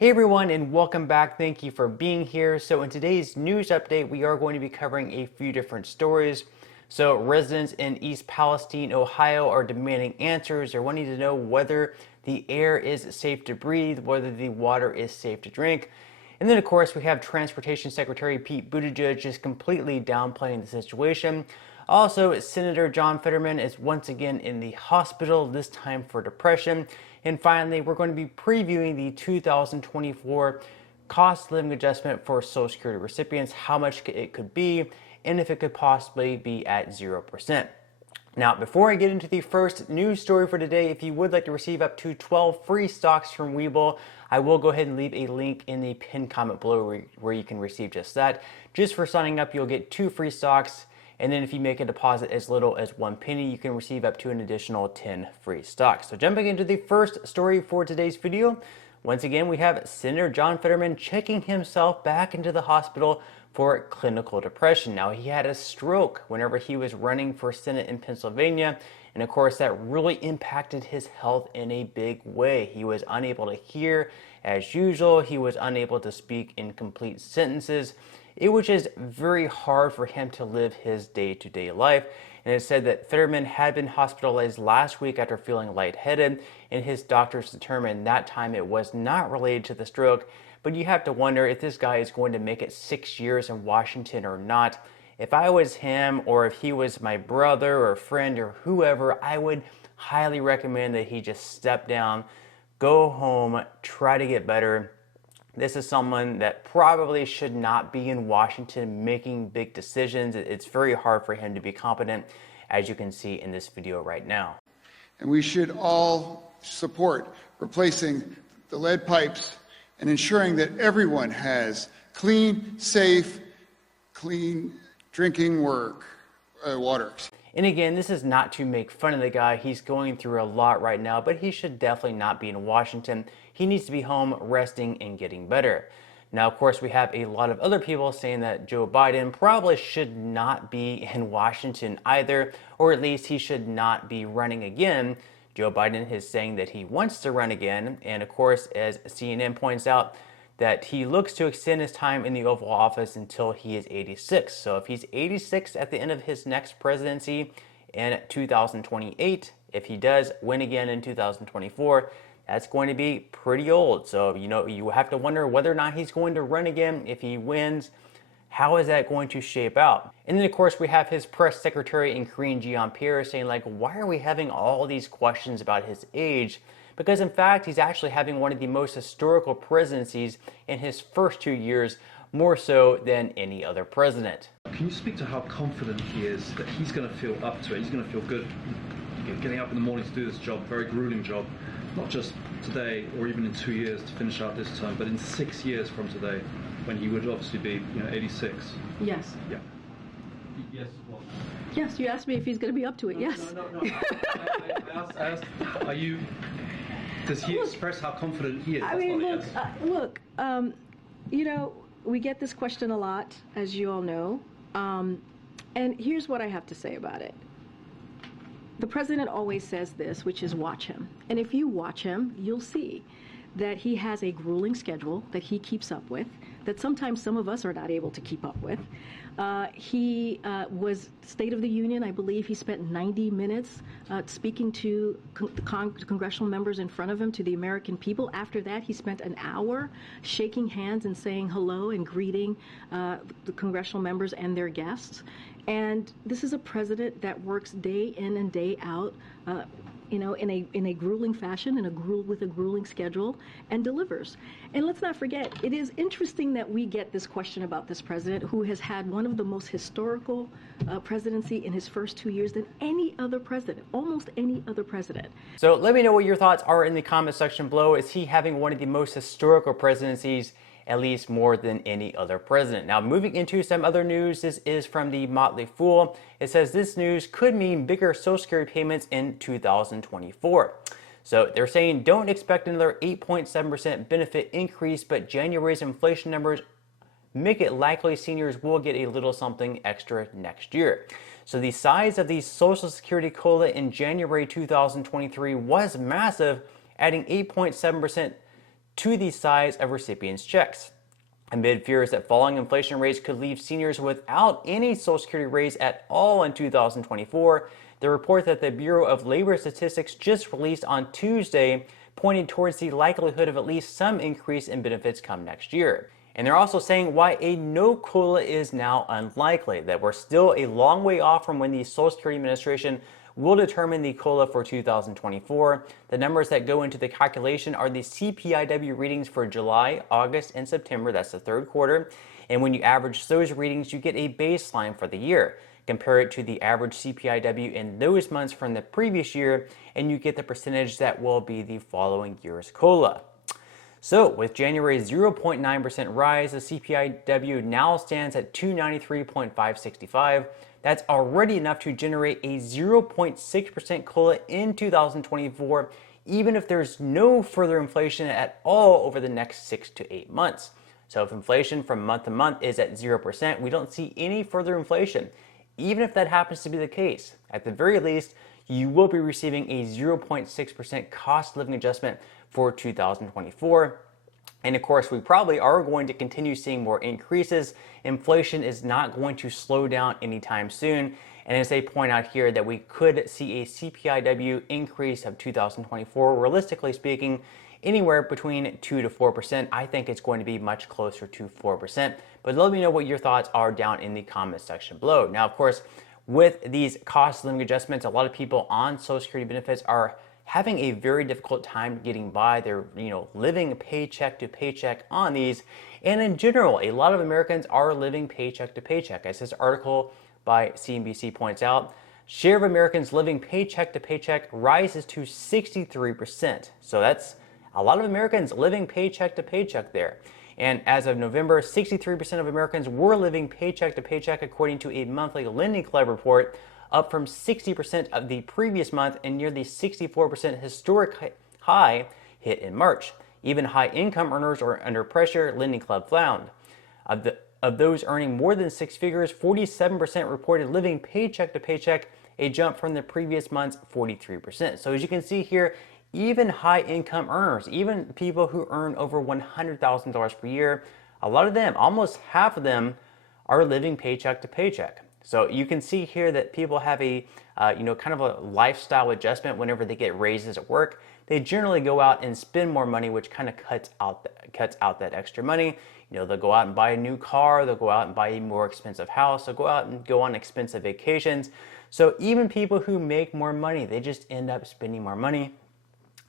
Hey everyone, and welcome back. Thank you for being here. So in today's news update, we are going to be covering a few different stories. So residents in East Palestine, Ohio are demanding answers. They're wanting to know whether the air is safe to breathe, whether the water is safe to drink. And then of course we have Transportation Secretary Pete Buttigieg just completely downplaying the situation. Also, Senator John Fetterman is once again in the hospital, this time for depression. And finally, we're going to be previewing the 2024 cost of living adjustment for Social Security recipients, how much it could be, and if it could possibly be at 0%. Now, before I get into the first news story for today, if you would like to receive up to 12 free stocks from Webull, I will go ahead and leave a link in the pinned comment below where you can receive just that. Just for signing up, you'll get 2 free stocks. And then if you make a deposit as little as 1 penny, you can receive up to an additional 10 free stocks. So jumping into the first story for today's video, once again, we have Senator John Fetterman checking himself back into the hospital for clinical depression. Now, he had a stroke whenever he was running for Senate in Pennsylvania. And of course, that really impacted his health in a big way. He was unable to hear as usual. He was unable to speak in complete sentences. It was just very hard for him to live his day-to-day life. And it said that Fetterman had been hospitalized last week after feeling lightheaded, and his doctors determined that time it was not related to the stroke. But you have to wonder if this guy is going to make it 6 years in Washington or not. If I was him, or if he was my brother or friend or whoever, I would highly recommend that he just step down, go home, try to get better. This is someone that probably should not be in Washington making big decisions. It's very hard for him to be competent, as you can see in this video right now. And we should all support replacing the lead pipes and ensuring that everyone has clean, safe, clean drinking water. And again, this is not to make fun of the guy. He's going through a lot right now, but he should definitely not be in Washington. He needs to be home resting and getting better. Now, of course, we have a lot of other people saying that Joe Biden probably should not be in Washington either, or at least he should not be running again. Joe Biden is saying that he wants to run again. And of course, as CNN points out, that he looks to extend his time in the Oval Office until he is 86. So if he's 86 at the end of his next presidency in 2028, if he does win again in 2024, that's going to be pretty old. So, you have to wonder whether or not he's going to run again. If he wins, how is that going to shape out? And then, of course, we have his press secretary in Karine Jean-Pierre saying, like, why are we having all these questions about his age? Because in fact, he's actually having one of the most historical presidencies in his first 2 years, more so than any other president. Can you speak to how confident he is that he's going to feel up to it? He's going to feel good getting up in the morning to do this job, very grueling job, not just today or even in 2 years to finish out this term, but in 6 years from today, when he would obviously be 86. Yes. Yeah. Yes. Well. Yes, you asked me if he's going to be up to it. No, yes. No. I asked, are you? Does he express how confident he is? I mean, look. We get this question a lot, as you all know. And here's what I have to say about it. The president always says this, which is watch him. And if you watch him, you'll see that he has a grueling schedule that he keeps up with, that sometimes some of us are not able to keep up with. He was State of the Union. I believe he spent 90 minutes speaking to congressional members in front of him, to the American people. After that, he spent an hour shaking hands and saying hello and greeting the congressional members and their guests. And this is a president that works day in and day out, in a grueling fashion, with a grueling schedule, and delivers. And let's not forget, it is interesting that we get this question about this president, who has had one of the most historical presidency in his first 2 years than any other president, almost any other president. So let me know what your thoughts are in the comment section below. Is he having one of the most historical presidencies, at least more than any other president? Now, moving into some other news, this is from the Motley Fool. It says this news could mean bigger Social Security payments in 2024. So they're saying don't expect another 8.7% benefit increase, but January's inflation numbers make it likely seniors will get a little something extra next year. So the size of the Social Security COLA in January 2023 was massive, adding 8.7% to the size of recipients' checks. Amid fears that falling inflation rates could leave seniors without any Social Security raise at all in 2024, the report that the Bureau of Labor Statistics just released on Tuesday pointed towards the likelihood of at least some increase in benefits come next year. And they're also saying why a no COLA is now unlikely, that we're still a long way off from when the Social Security Administration will determine the COLA for 2024. The numbers that go into the calculation are the CPIW readings for July, August, and September. That's the third quarter. And when you average those readings, you get a baseline for the year. Compare it to the average CPIW in those months from the previous year, and you get the percentage that will be the following year's COLA. So with January's 0.9% rise, the CPIW now stands at 293.565. That's already enough to generate a 0.6% COLA in 2024, even if there's no further inflation at all over the next 6 to 8 months. So if inflation from month to month is at 0%, we don't see any further inflation. Even if that happens to be the case, at the very least, you will be receiving a 0.6% cost of living adjustment for 2024. And of course, we probably are going to continue seeing more increases. Inflation is not going to slow down anytime soon. And as they point out here, that we could see a CPIW increase of 2024, realistically speaking, anywhere between 2 to 4%. I think it's going to be much closer to 4%. But let me know what your thoughts are down in the comment section below. Now, of course, with these cost of living adjustments, a lot of people on Social Security benefits are having a very difficult time getting by. They're, living paycheck to paycheck on these. And in general, a lot of Americans are living paycheck to paycheck. As this article by CNBC points out, share of Americans living paycheck to paycheck rises to 63%. So that's a lot of Americans living paycheck to paycheck there. And as of November, 63% of Americans were living paycheck to paycheck, according to a monthly Lending Club report, up from 60% of the previous month and near the 64% historic high hit in March. Even high-income earners are under pressure, Lending Club found. Of those earning more than six figures, 47% reported living paycheck to paycheck, a jump from the previous month's 43%. So as you can see here, even high-income earners, even people who earn over $100,000 per year, a lot of them, almost half of them, are living paycheck to paycheck. So you can see here that people have a, kind of a lifestyle adjustment whenever they get raises at work. They generally go out and spend more money, which kind of cuts out that extra money. They'll go out and buy a new car. They'll go out and buy a more expensive house. They'll go out and go on expensive vacations. So even people who make more money, they just end up spending more money.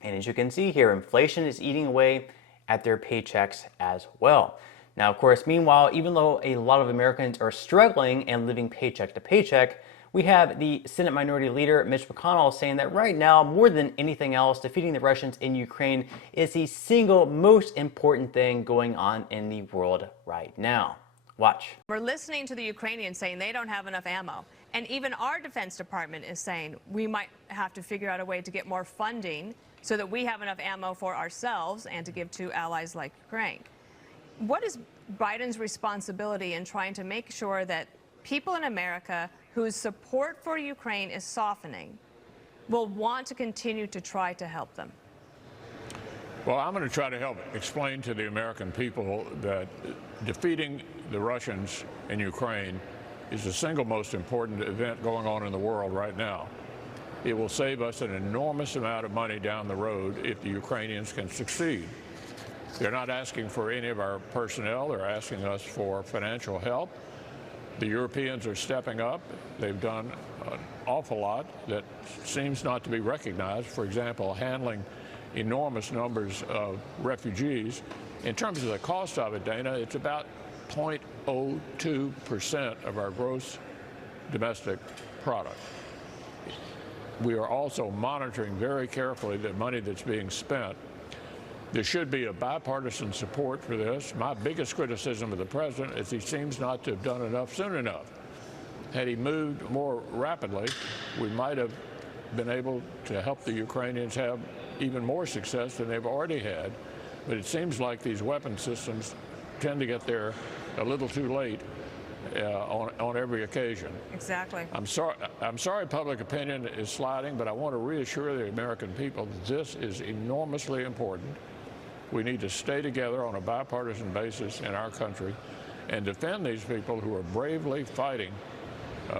And as you can see here, inflation is eating away at their paychecks as well. Now, of course, meanwhile, even though a lot of Americans are struggling and living paycheck to paycheck, we have the Senate Minority Leader, Mitch McConnell, saying that right now, more than anything else, defeating the Russians in Ukraine is the single most important thing going on in the world right now. Watch. We're listening to the Ukrainians saying they don't have enough ammo. And even our Defense Department is saying we might have to figure out a way to get more funding so that we have enough ammo for ourselves and to give to allies like Ukraine. What is Biden's responsibility in trying to make sure that people in America whose support for Ukraine is softening will want to continue to try to help them? Well, I'm going to try to help explain to the American people that defeating the Russians in Ukraine is the single most important event going on in the world right now. It will save us an enormous amount of money down the road if the Ukrainians can succeed. They're not asking for any of our personnel. They're asking us for financial help. The Europeans are stepping up. They've done an awful lot that seems not to be recognized. For example, handling enormous numbers of refugees. In terms of the cost of it, Dana, it's about 0.02% of our gross domestic product. We are also monitoring very carefully the money that's being spent. There should be a bipartisan support for this. My biggest criticism of the president is he seems not to have done enough soon enough. Had he moved more rapidly, we might have been able to help the Ukrainians have even more success than they've already had. But it seems like these weapon systems tend to get there a little too late on every occasion. Exactly. I'm sorry public opinion is sliding, but I want to reassure the American people that this is enormously important. We need to stay together on a bipartisan basis in our country and defend these people who are bravely fighting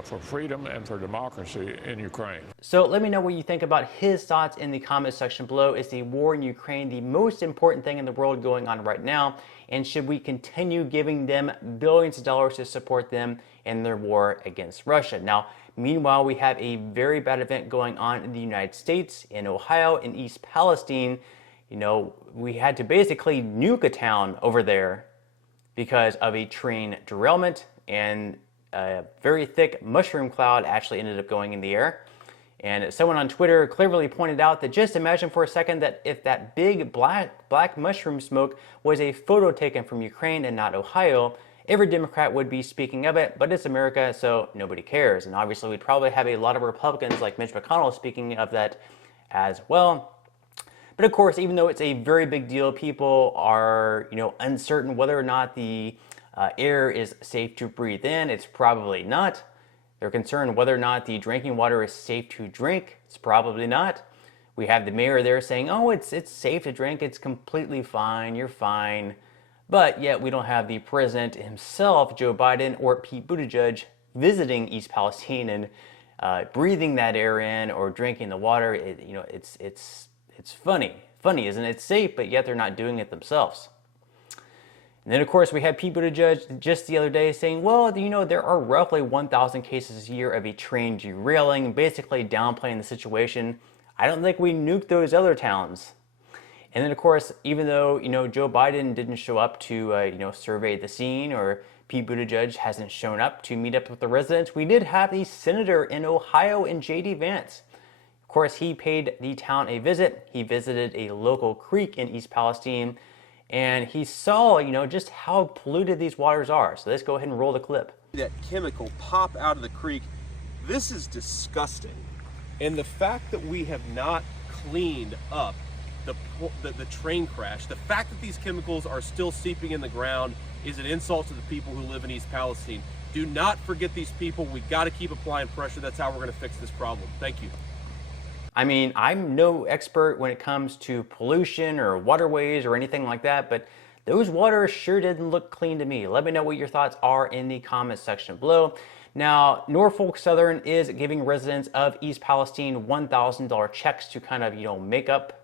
for freedom and for democracy in Ukraine. So let me know what you think about his thoughts in the comment section below. Is the war in Ukraine the most important thing in the world going on right now? And should we continue giving them billions of dollars to support them in their war against Russia? Now, meanwhile, we have a very bad event going on in the United States, in Ohio, in East Palestine. You know, we had to basically nuke a town over there because of a train derailment, and a very thick mushroom cloud actually ended up going in the air. And someone on Twitter cleverly pointed out that just imagine for a second that if that big black mushroom smoke was a photo taken from Ukraine and not Ohio, every Democrat would be speaking of it, but it's America, so nobody cares. And obviously we'd probably have a lot of Republicans like Mitch McConnell speaking of that as well. But of course, even though it's a very big deal, people are, uncertain whether or not the air is safe to breathe in. It's probably not. They're concerned whether or not the drinking water is safe to drink. It's probably not. We have the mayor there saying, oh, it's safe to drink. It's completely fine. You're fine. But yet we don't have the president himself, Joe Biden, or Pete Buttigieg visiting East Palestine and breathing that air in or drinking the water. It's funny. Funny, isn't it? It's safe, but yet they're not doing it themselves. And then, of course, we had Pete Buttigieg just the other day saying, well, there are roughly 1,000 cases a year of a train derailing, basically downplaying the situation. I don't think we nuked those other towns. And then, of course, even though, Joe Biden didn't show up to, survey the scene, or Pete Buttigieg hasn't shown up to meet up with the residents, we did have the senator in Ohio, in J.D. Vance. Of course, he paid the town a visit. He visited a local creek in East Palestine, and he saw, just how polluted these waters are. So let's go ahead and roll the clip. That chemical pop out of the creek, this is disgusting. And the fact that we have not cleaned up the train crash, the fact that these chemicals are still seeping in the ground is an insult to the people who live in East Palestine. Do not forget these people. We got to keep applying pressure. That's how we're going to fix this problem. Thank you. I mean, I'm no expert when it comes to pollution or waterways or anything like that, but those waters sure didn't look clean to me. Let me know what your thoughts are in the comments section below. Now, Norfolk Southern is giving residents of East Palestine $1,000 checks to kind of, make up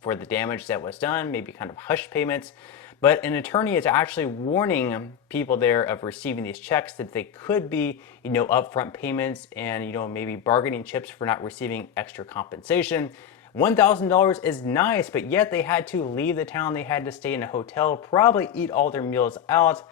for the damage that was done, maybe kind of hush payments. But an attorney is actually warning people there of receiving these checks that they could be, upfront payments and, maybe bargaining chips for not receiving extra compensation. $1,000 is nice, but yet they had to leave the town. They had to stay in a hotel, probably eat all their meals out.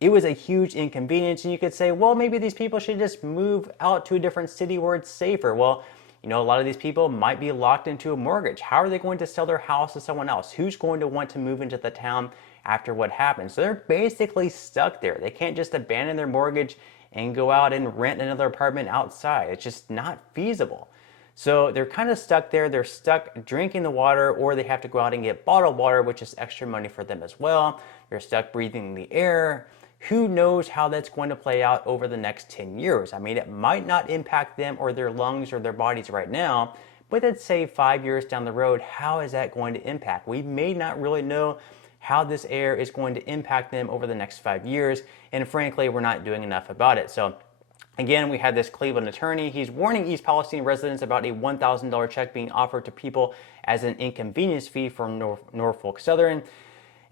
It was a huge inconvenience. And you could say, well, maybe these people should just move out to a different city where it's safer. Well, a lot of these people might be locked into a mortgage. How are they going to sell their house to someone else? Who's going to want to move into the town after what happened? So they're basically stuck there. They can't just abandon their mortgage and go out and rent another apartment outside. It's just not feasible. So they're kind of stuck there. They're stuck drinking the water, or they have to go out and get bottled water, which is extra money for them as well. They're stuck breathing the air. Who knows how that's going to play out over the next 10 years? I mean, it might not impact them or their lungs or their bodies right now, but let's say 5 years down the road, how is that going to impact? We may not really know how this air is going to impact them over the next 5 years, and frankly, we're not doing enough about it. So again, we had this Cleveland attorney. He's warning East Palestine residents about a $1,000 check being offered to people as an inconvenience fee from Norfolk Southern.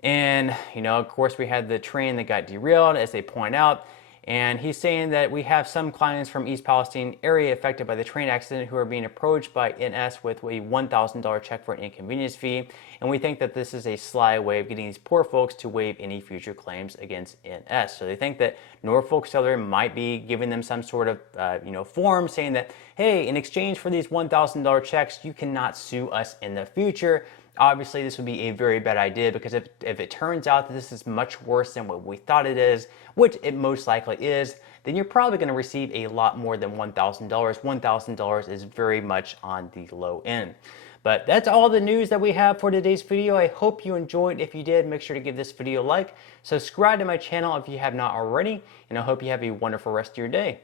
And, of course, we had the train that got derailed, as they point out. And he's saying that we have some clients from East Palestine area affected by the train accident who are being approached by NS with a $1,000 check for an inconvenience fee. And we think that this is a sly way of getting these poor folks to waive any future claims against NS. So they think that Norfolk Southern might be giving them some sort of, form saying that, hey, in exchange for these $1,000 checks, you cannot sue us in the future. Obviously, this would be a very bad idea, because if it turns out that this is much worse than what we thought it is, which it most likely is, then you're probably going to receive a lot more than $1,000. $1,000 is very much on the low end. But that's all the news that we have for today's video. I hope you enjoyed. If you did, make sure to give this video a like. Subscribe to my channel if you have not already. And I hope you have a wonderful rest of your day.